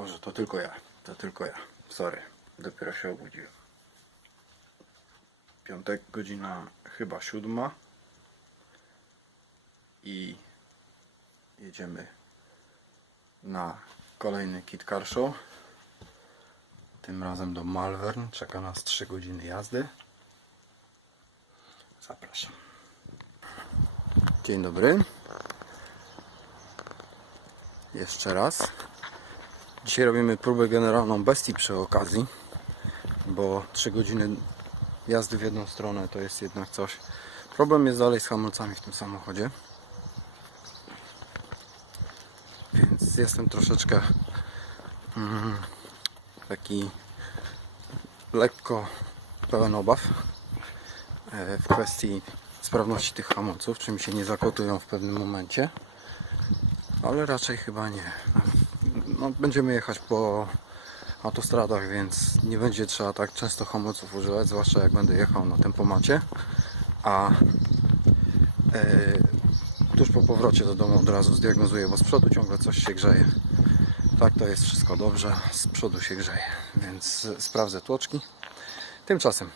Boże, to tylko ja. To tylko ja. Sorry. Dopiero się obudziłem. Piątek, godzina chyba 7. I jedziemy na kolejny Kit Car Show. Tym razem do Malvern. Czeka nas 3 godziny jazdy. Zapraszam. Dzień dobry. Jeszcze raz. Dzisiaj robimy próbę generalną bestii przy okazji, bo 3 godziny jazdy w jedną stronę to jest jednak coś. Problem jest dalej z hamulcami w tym samochodzie, więc jestem troszeczkę taki lekko pełen obaw w kwestii sprawności tych hamulców, czy mi się nie zakotują w pewnym momencie, ale raczej chyba nie. No, będziemy jechać po autostradach, więc nie będzie trzeba tak często hamulców używać, zwłaszcza jak będę jechał na tempomacie, a tuż po powrocie do domu od razu zdiagnozuję, bo z przodu ciągle coś się grzeje. Tak, to jest wszystko dobrze, z przodu się grzeje, więc sprawdzę tłoczki. Tymczasem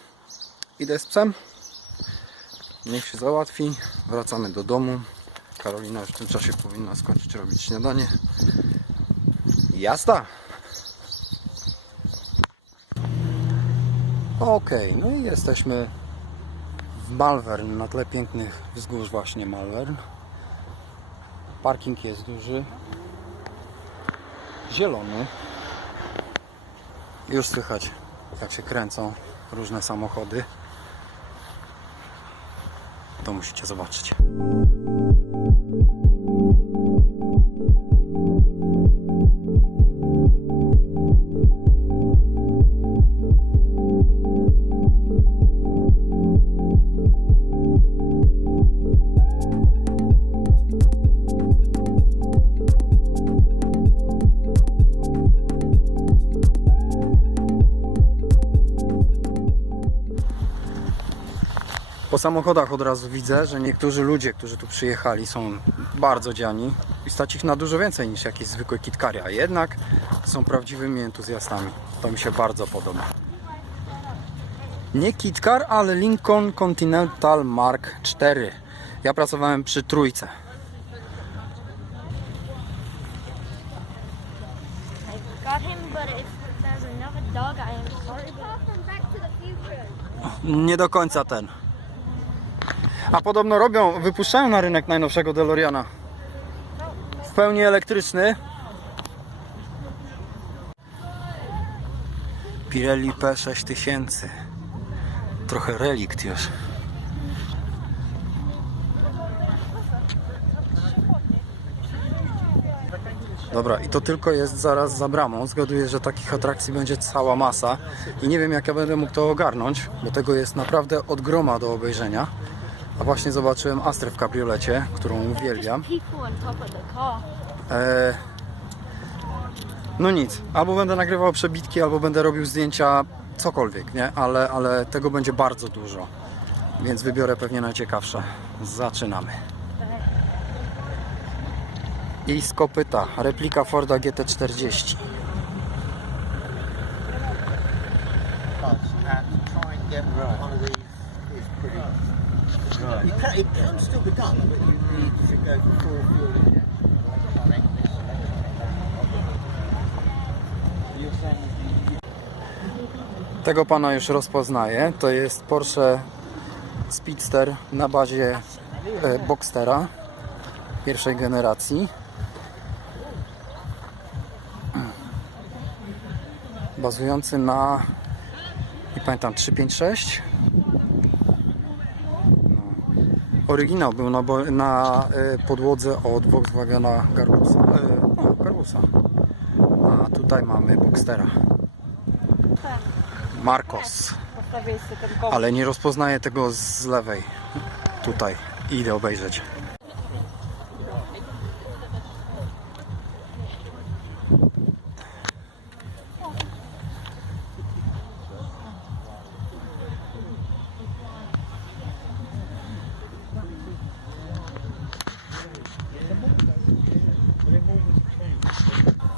idę z psem, niech się załatwi, wracamy do domu. Karolina już w tym czasie powinna skończyć robić śniadanie. Jazda! Okej, no i jesteśmy w Malvern, na tle pięknych wzgórz właśnie Malvern. Parking jest duży, zielony. Już słychać, jak się kręcą różne samochody. To musicie zobaczyć. Po samochodach od razu widzę, że niektórzy ludzie, którzy tu przyjechali, są bardzo dziani i stać ich na dużo więcej niż jakieś zwykłe kitkary, a jednak są prawdziwymi entuzjastami. To mi się bardzo podoba. Nie Kitkar, ale Lincoln Continental Mark IV. Ja pracowałem przy trójce. Nie do końca ten. A podobno wypuszczają na rynek najnowszego DeLoreana. W pełni elektryczny. Pirelli P6000. Trochę relikt już. Dobra, i to tylko jest zaraz za bramą. Zgaduję, że takich atrakcji będzie cała masa. I nie wiem, jak ja będę mógł to ogarnąć, bo tego jest naprawdę od groma do obejrzenia. A właśnie zobaczyłem Astrę w kabriolecie, którą uwielbiam. No nic, albo będę nagrywał przebitki, albo będę robił zdjęcia, cokolwiek, nie? Ale tego będzie bardzo dużo, więc wybiorę pewnie najciekawsze. Zaczynamy. I z kopyta, replika Forda GT40. It can still be done, but you need to go for full fuel injection. Tego pana już rozpoznaję. To jest Porsche Speedster na bazie Boxstera pierwszej generacji. Bazujący na, nie pamiętam, 356. Oryginał był na podłodze od Volkswagena Garbusa. A tutaj mamy Boxstera. Marcos. Ale nie rozpoznaję tego z lewej. Tutaj. Idę obejrzeć.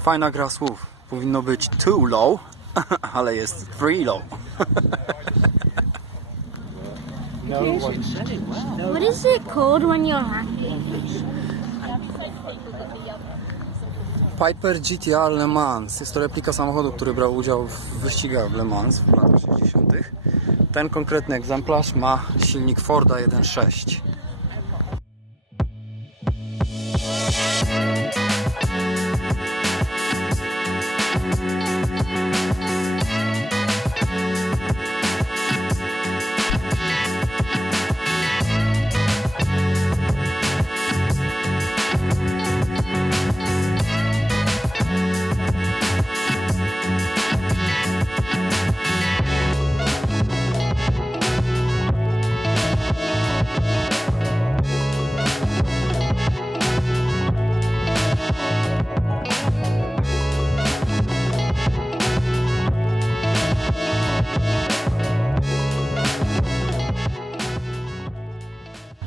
Fajna gra słów. Powinno być too low, ale jest 3 low. What is it called when you're happy? Piper GTR Le Mans. Jest to replika samochodu, który brał udział w wyścigach w Le Mans w latach 60. Ten konkretny egzemplarz ma silnik Forda 1.6.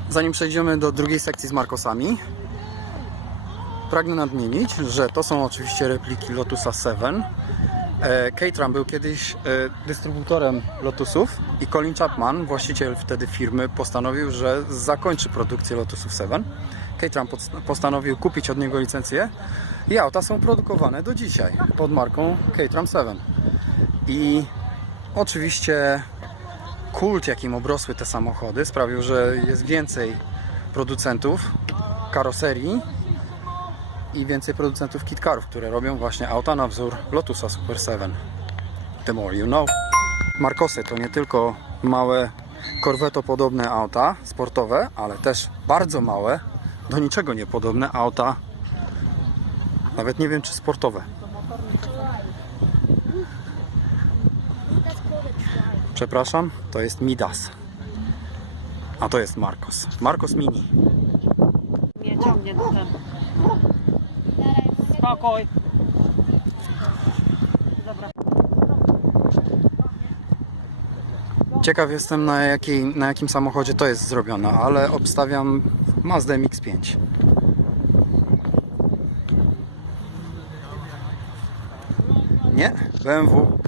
Zanim przejdziemy do drugiej sekcji z Marcosami, pragnę nadmienić, że to są oczywiście repliki Lotusa 7. Caterham był kiedyś dystrybutorem Lotusów i Colin Chapman, właściciel wtedy firmy, postanowił, że zakończy produkcję Lotusów 7. Caterham postanowił kupić od niego licencję i auta są produkowane do dzisiaj pod marką Caterham 7. I oczywiście kult, jakim obrosły te samochody, sprawił, że jest więcej producentów karoserii i więcej producentów kitcarów, które robią właśnie auta na wzór Lotusa Super 7. The more you know. Marcosy to nie tylko małe korwetopodobne auta sportowe, ale też bardzo małe, do niczego niepodobne auta, nawet nie wiem czy sportowe. Przepraszam, to jest Midas. A to jest Marcos. Marcos Mini. Nie ciągnie do ten. Spokój. Dobra. Ciekaw jestem na jakim samochodzie to jest zrobione, ale obstawiam Mazda MX-5. Nie? BMW.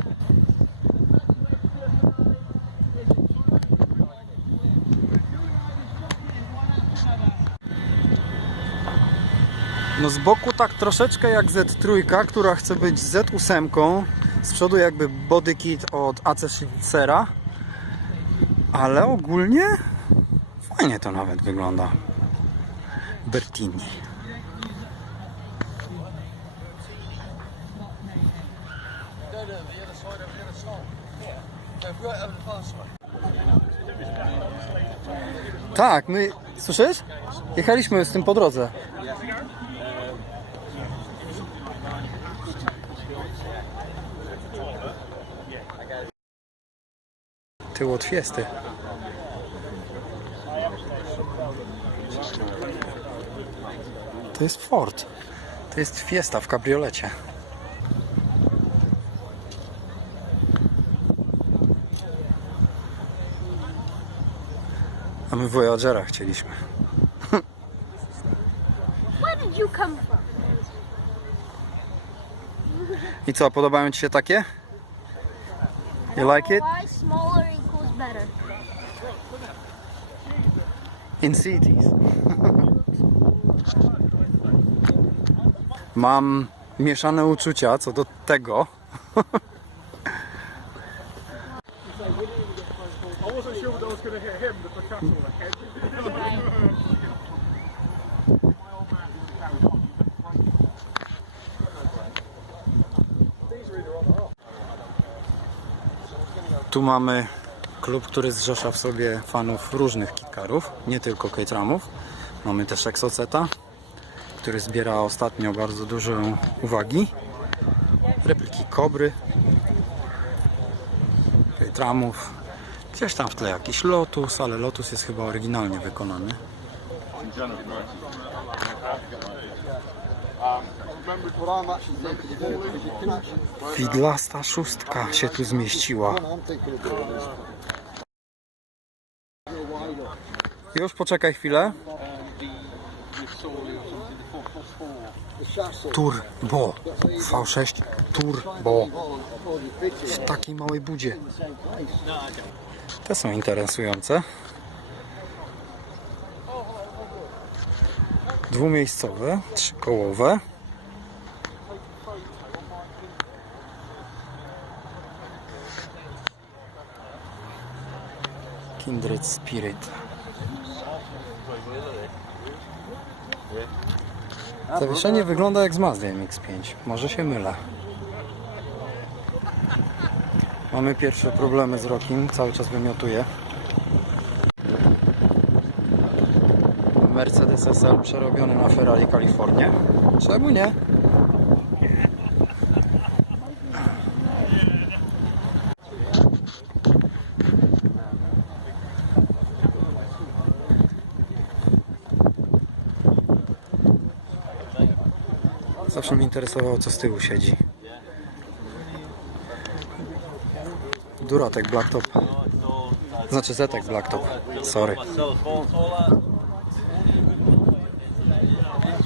No z boku tak troszeczkę jak Z3, która chce być Z8. Z przodu jakby body kit od AC Schlitzera. Ale ogólnie fajnie to nawet wygląda. Bertini. Tak, my... Słyszysz? Jechaliśmy z tym po drodze. Tył od Fiesty. To jest Ford. To jest Fiesta w kabriolecie. A my Voyagera chcieliśmy. Where did you come from? I co, podobają Ci się takie? You like it? Why smaller equals better? In cities. Mam mieszane uczucia co do tego. Tu mamy klub, który zrzesza w sobie fanów różnych kitcarów, nie tylko Caterhamów. Mamy też Exoceta, który zbiera ostatnio bardzo dużo uwagi. Repliki Kobry, Caterhamów. Gdzieś tam w tle jakiś Lotus, ale Lotus jest chyba oryginalnie wykonany. Fidlasta szóstka się tu zmieściła. Już poczekaj chwilę. Turbo. V6 Turbo. W takiej małej budzie. Te są interesujące. Dwumiejscowe, trzykołowe. Kindred Spirit. Zawieszenie wygląda jak z Mazdy MX-5. Może się mylę. Mamy pierwsze problemy z Rockim. Cały czas wymiotuje. Mercedes SL przerobiony na Ferrari Kalifornię. Czemu nie? Zawsze mnie interesowało, co z tyłu siedzi. Duratek Blacktop. Znaczy Zetek Blacktop. Sorry.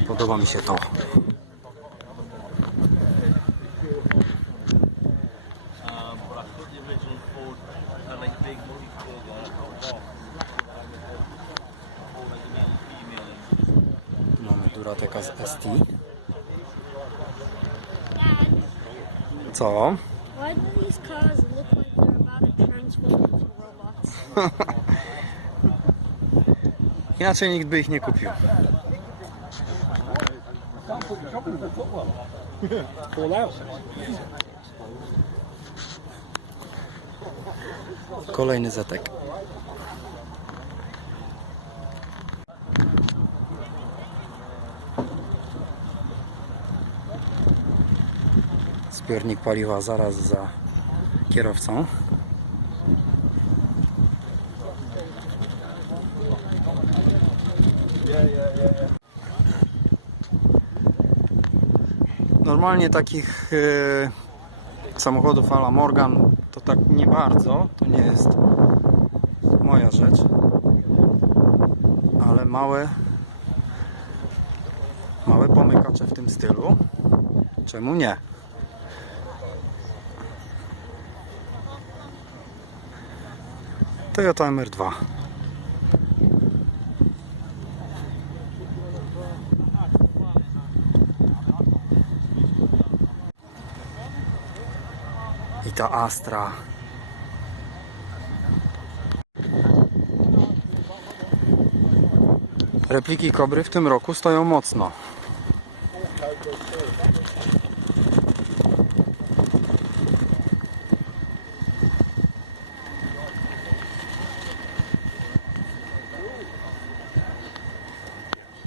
Podoba mi się to. Tu mamy Durateka z ST. Co? Why do these cars look like they're about to transform into robots? Inaczej nikt by ich nie kupił. Kolejny Zetek. Zbiornik paliwa zaraz za kierowcą. Normalnie takich samochodów a la Morgan to tak nie bardzo, to nie jest moja rzecz, ale małe pomykacze w tym stylu, czemu nie? Toyota MR2. I ta Astra. Repliki Kobry w tym roku stoją mocno.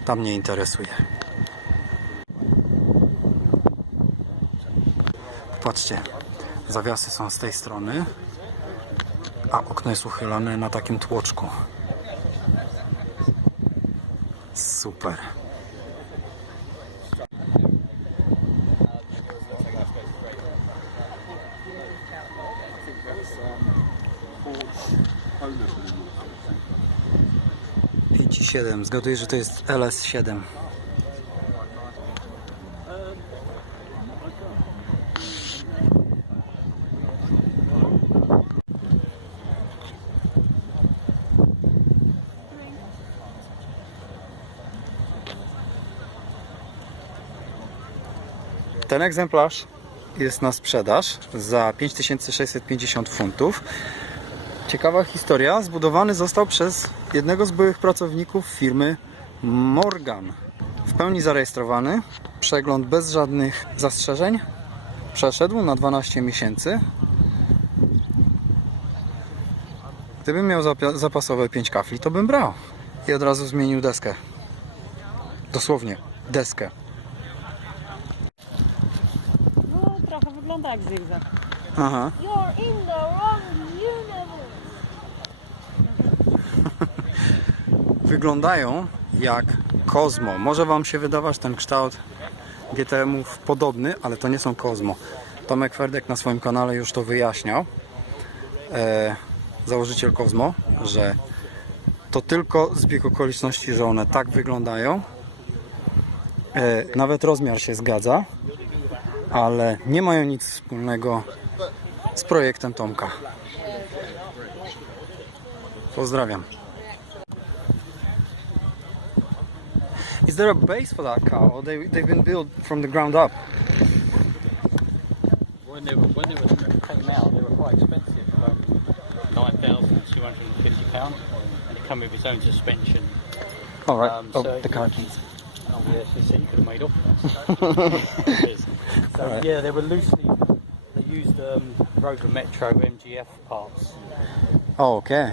Tam mnie interesuje. Patrzcie, zawiasy są z tej strony, a okno jest uchylone na takim tłoczku. Super. Pięć i 7. Zgaduję, że to jest LS7. Ten egzemplarz jest na sprzedaż za 5650 funtów. Ciekawa historia, zbudowany został przez jednego z byłych pracowników firmy Morgan. W pełni zarejestrowany, przegląd bez żadnych zastrzeżeń, przeszedł na 12 miesięcy. Gdybym miał zapasowe 5 kafli, to bym brał. I od razu zmienił deskę. Dosłownie, deskę. No, trochę wygląda jak zygzak. Aha. You're in the wrong universe. Wyglądają jak Cosmo. Może Wam się wydawać ten kształt GTM-ów podobny, ale to nie są Cosmo. Tomek Ferdek na swoim kanale już to wyjaśniał. Założyciel Cosmo, że to tylko zbieg okoliczności, że one tak wyglądają. Nawet rozmiar się zgadza, ale nie mają nic wspólnego z projektem Tomka. Pozdrawiam. Is there a base for that car, or they've been built from the ground up? When they came out, they were quite expensive, £9,250, and it came with its own suspension. All right. So The car keys. Oh yes, you see, you could have made up for that. So Alright. yeah, they were loosely. They used Rover Metro MGF parts. Oh, okay.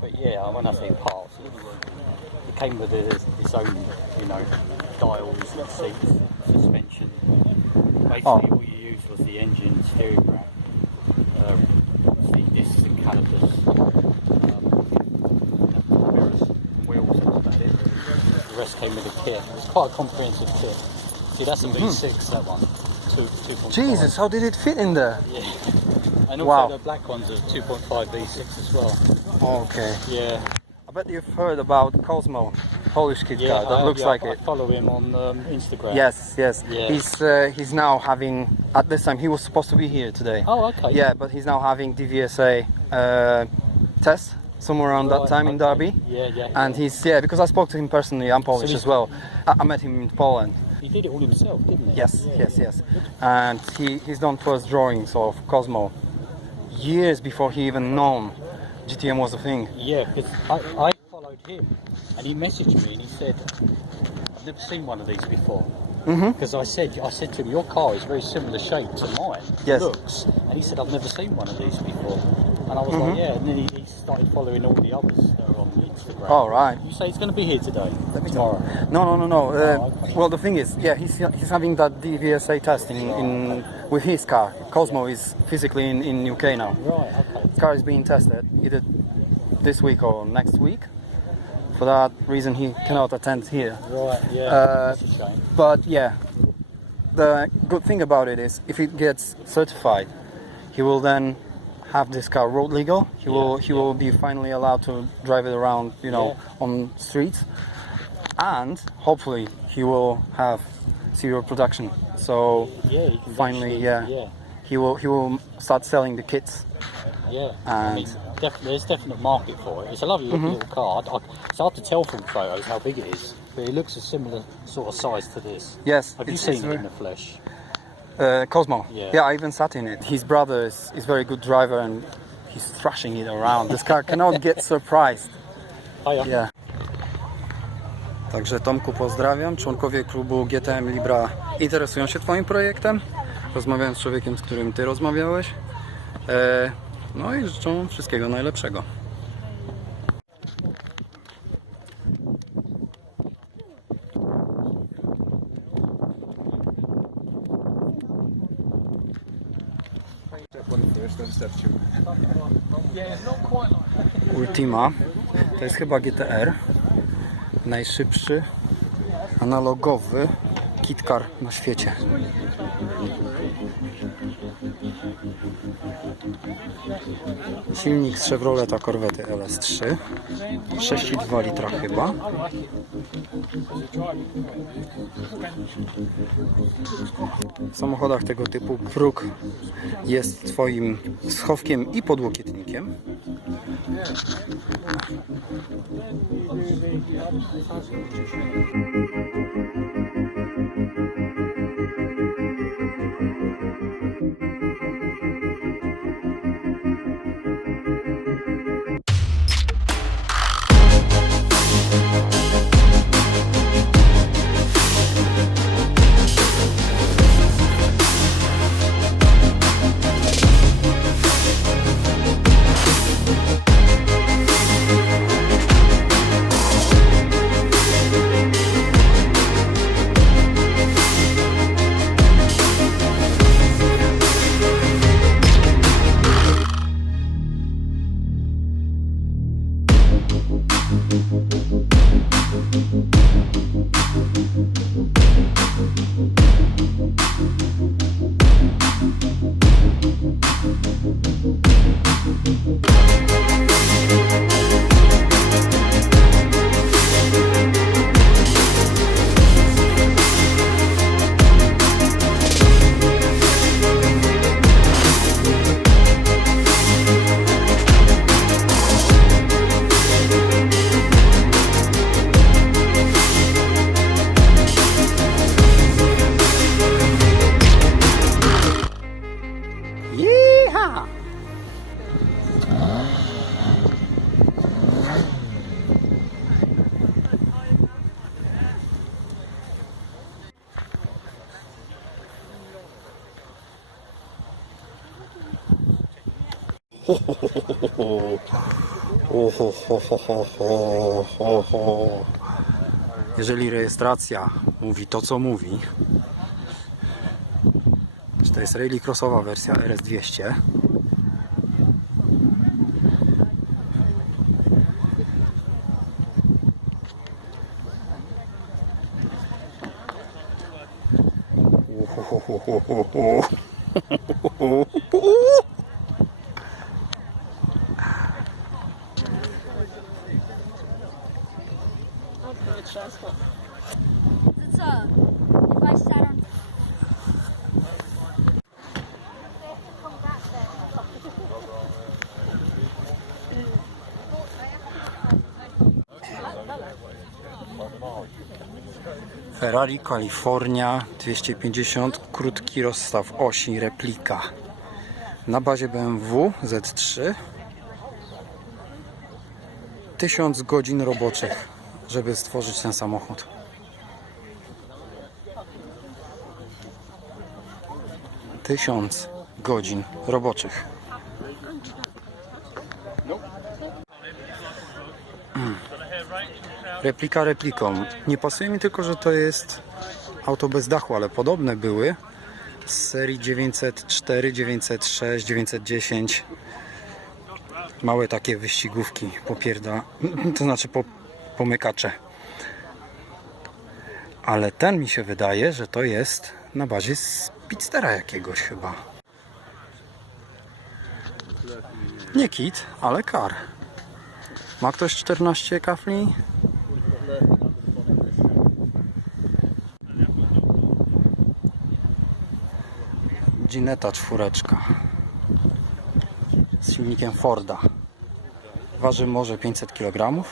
But yeah, when I say parts, it came with its own, you know, dials, seats, suspension. Basically, all you used was the engine, steering rack, seat discs and calipers, mirrors, and wheels. That's about it. The rest came with a kit. It was quite a comprehensive kit. See, that's a V6, that one. 2.5. Jesus, how did it fit in there? Yeah. And also Wow. the black ones are 2.5 V6 as well. Okay. Yeah. I bet you've heard about Cosmo, Polish kid car. That looks like I it. follow him on Instagram. Yes, yes. Yeah. He's now having, at this time, he was supposed to be here today. Oh, okay. Yeah, but he's now having DVSA test somewhere around that Right, time in okay. Derby. Yeah, yeah. And he's, because I spoke to him personally, I'm Polish he's- as well. I met him in Poland. He did it all himself, didn't he? Yes, Yeah. yes. And he's done first drawings of Cosmo years before he even known GTM was a thing. Yeah, because I followed him, and he messaged me and he said, "I've never seen one of these before." Because I said to him, "Your car is very similar shape to mine." Yes. Looks, and he said, "I've never seen one of these before." And I was like, "Yeah." And then he started following all the others that are on Instagram. All right. You say he's going to be here today? Tomorrow. No. okay. Well, the thing is, he's having that DVSA test in with his car. Cosmo is physically in UK now. Right. Okay. The car is being tested either this week or next week. For that reason, he cannot attend here. Right. Yeah. That's a shame. But yeah, the good thing about it is, if it gets certified, he will then have this car road legal. He will be finally allowed to drive it around, on streets, and hopefully he will have serial production. So Yeah. He can finally, actually- he will start selling the kits. Yeah, And- I mean, there's definite market for it. It's a lovely little car. It's hard to tell from photos how big it is, but it looks a similar sort of size to this. Yes, Have you it's seen it very- in the flesh? Cosmo. Yeah. I even sat in it. His brother is very good driver and he's thrashing it around. This car cannot get surprised. Oh yeah. Yeah. Także Tomku pozdrawiam. Członkowie klubu GTM Libra interesują się Twoim projektem. Rozmawiałem z człowiekiem, z którym Ty rozmawiałeś. No i życzę wszystkiego najlepszego. Ultima. To jest chyba GTR. Najszybszy analogowy kitcar na świecie. Silnik z Chevroleta Corvette LS3. 6,2 litra chyba. W samochodach tego typu próg jest Twoim schowkiem i podłokietnikiem. Jeżeli rejestracja mówi to, co mówi, że to jest rallycrossowa wersja RS200, It's if I sat on. Ferrari California 250, krótki rozstaw osi, replika na bazie BMW Z3. 1000 godzin roboczych, żeby stworzyć ten samochód. Tysiąc godzin roboczych. Replika repliką. Nie pasuje mi tylko, że to jest auto bez dachu, ale podobne były z serii 904, 906, 910. Małe takie wyścigówki, to znaczy pomykacze. Ale ten mi się wydaje, że to jest na bazie Speedstera jakiegoś chyba. Nie kit, ale kar. Ma ktoś 14 kafli? Ginetta 4 z silnikiem Forda. Waży może 500 kg.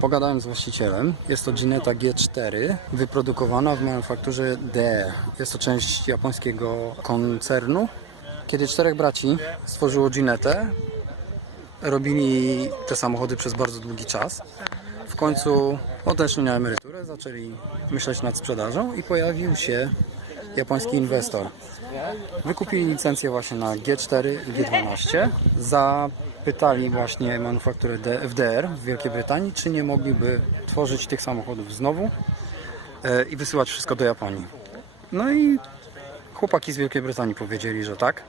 Pogadałem z właścicielem. Jest to Ginetta G4, wyprodukowana w manufakturze DR. Jest to część japońskiego koncernu. Kiedy 4 braci stworzyło Ginettę, robili te samochody przez bardzo długi czas. W końcu odeszli na emeryturę, zaczęli myśleć nad sprzedażą i pojawił się japoński inwestor. Wykupili licencję właśnie na G4 i G12. Zapytali właśnie manufakturę FDR w Wielkiej Brytanii, czy nie mogliby tworzyć tych samochodów znowu i wysyłać wszystko do Japonii. No i chłopaki z Wielkiej Brytanii powiedzieli, że tak,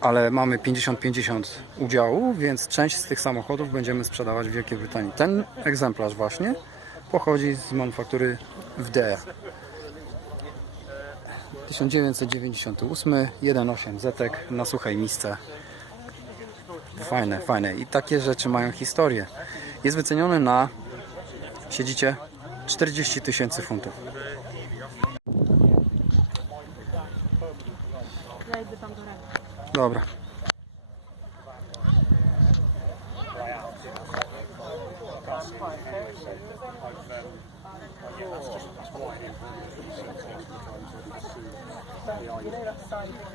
ale mamy 50-50 udziału, więc część z tych samochodów będziemy sprzedawać w Wielkiej Brytanii. Ten egzemplarz właśnie pochodzi z manufaktury FDR. 1998, 1.8 Zetek na suchej misce. Fajne, fajne. I takie rzeczy mają historię. Jest wyceniony na, siedzicie, 40 000 funtów. Dobra.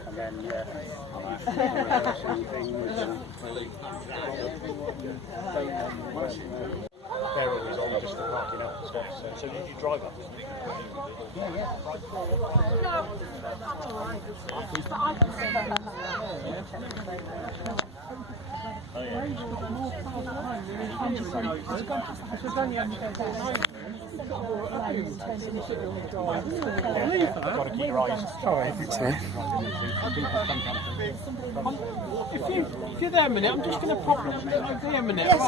And then, yeah, they're always on just for parking up and stuff. So did you drive up? Got to keep your eyes. Sorry. If you're there a minute, I'm just going to pop there a minute.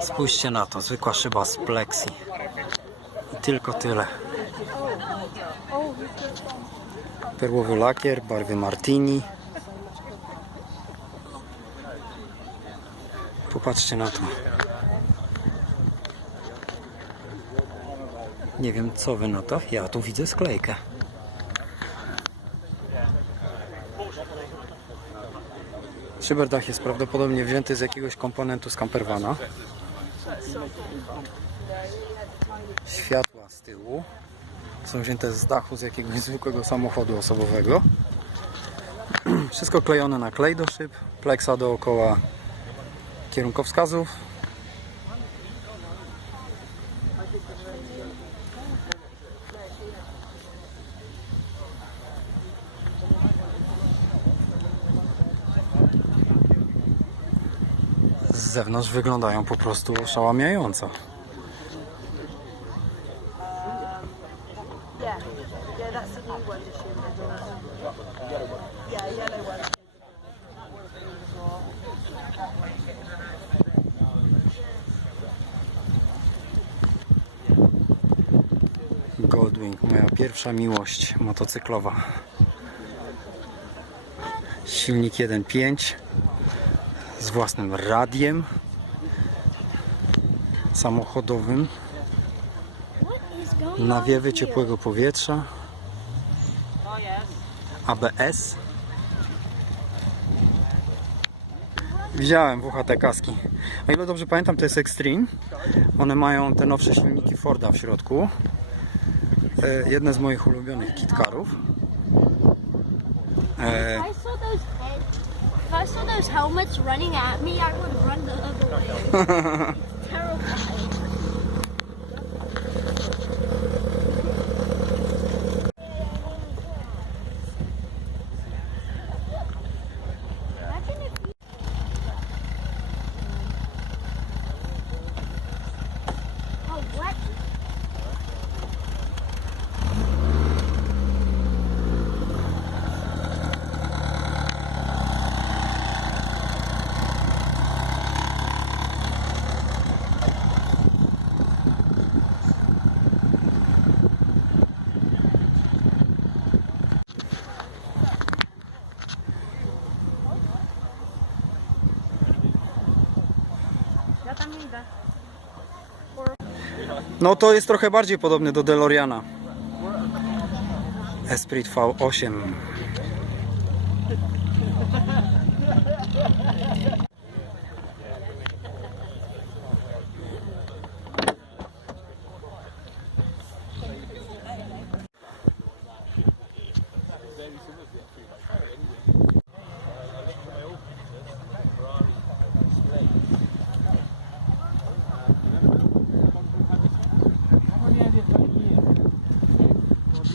Spójrzcie na to, zwykła szyba z plexi. I tylko tyle. Perłowy lakier, barwy Martini. Popatrzcie na to. Nie wiem, co wy na to. Ja tu widzę sklejkę. Szyberdach jest prawdopodobnie wzięty z jakiegoś komponentu z campervana. Światła z tyłu są wzięte z dachu z jakiegoś zwykłego samochodu osobowego. Wszystko klejone na klej do szyb, pleksa dookoła kierunkowskazów. Z zewnątrz wyglądają po prostu oszałamiająco. Yeah, that's the new one. Yeah, yellow one. Goldwing, moja pierwsza miłość motocyklowa. Silnik 1.5 z własnym radiem samochodowym, nawiewy ciepłego powietrza, ABS. Widziałem WHT kaski. O ile dobrze pamiętam, to jest Extreme. One mają te nowsze silniki Forda w środku. Jedne z moich ulubionych kitkarów. If I saw those helmets running at me, I would run the other way. Terrified. Oh, what? Ja tam nie idę. No to jest trochę bardziej podobny do DeLoreana. Esprit V8.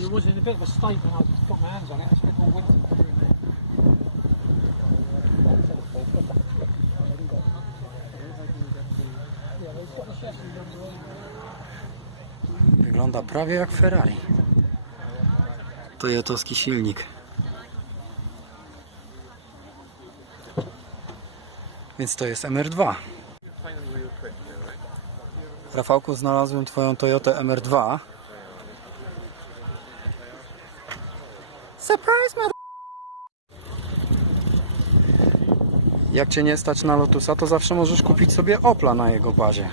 It was in a bit of a state when I got my hands on it. I spent all winter doing it. Wygląda prawie jak Ferrari. Toyotowski silnik. Więc to jest MR2. Rafałku, znalazłem twoją Toyotę MR2. Surprise, mother... Jak cię nie stać na Lotusa, to zawsze możesz kupić sobie Opla na jego bazie.